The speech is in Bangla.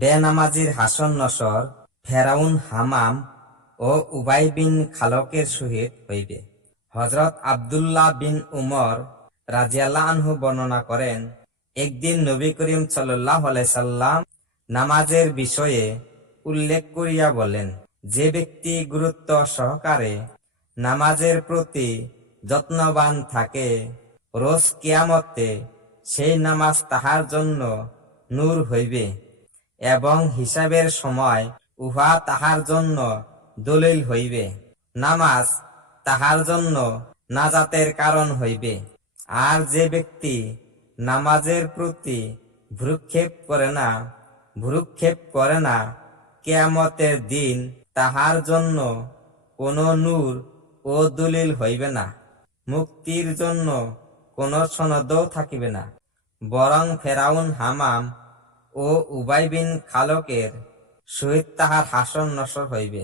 বেনামাজির হাসন নসর, ফেরাউন হামাম ও উবাই বিন খালকের সহিত হইবে। হজরত আবদুল্লাহ বিন উমর রাজিয়াল্লাহ আনহু বর্ণনা করেন, একদিন নবী করিম সাল্লাহ সাল্লাম নামাজের বিষয়ে উল্লেখ করিয়া বলেন, যে ব্যক্তি গুরুত্ব সহকারে নামাজের প্রতি যত্নবান থাকে, রোজ কিয়ামতে সেই নামাজ তাহার জন্য নূর হইবে। এবং হিসাবের সময় উহা তাহার জন্য দলিল হইবে। নামাজ তাহার জন্য নাজাতের কারণ হইবে। আর যে ব্যক্তি নামাজের প্রতি ভ্রুক্ষেপ করে না, ভ্রুক্ষেপ করে না, কেয়ামতের দিন তাহার জন্য কোনো নূর ও দলিল হইবে না, মুক্তির জন্য কোনো সনদও থাকিবে না। বরং ফেরাউন, হামাম ও উবাই বিন খালকের সহিত তাহার হাসন নসর হইবে।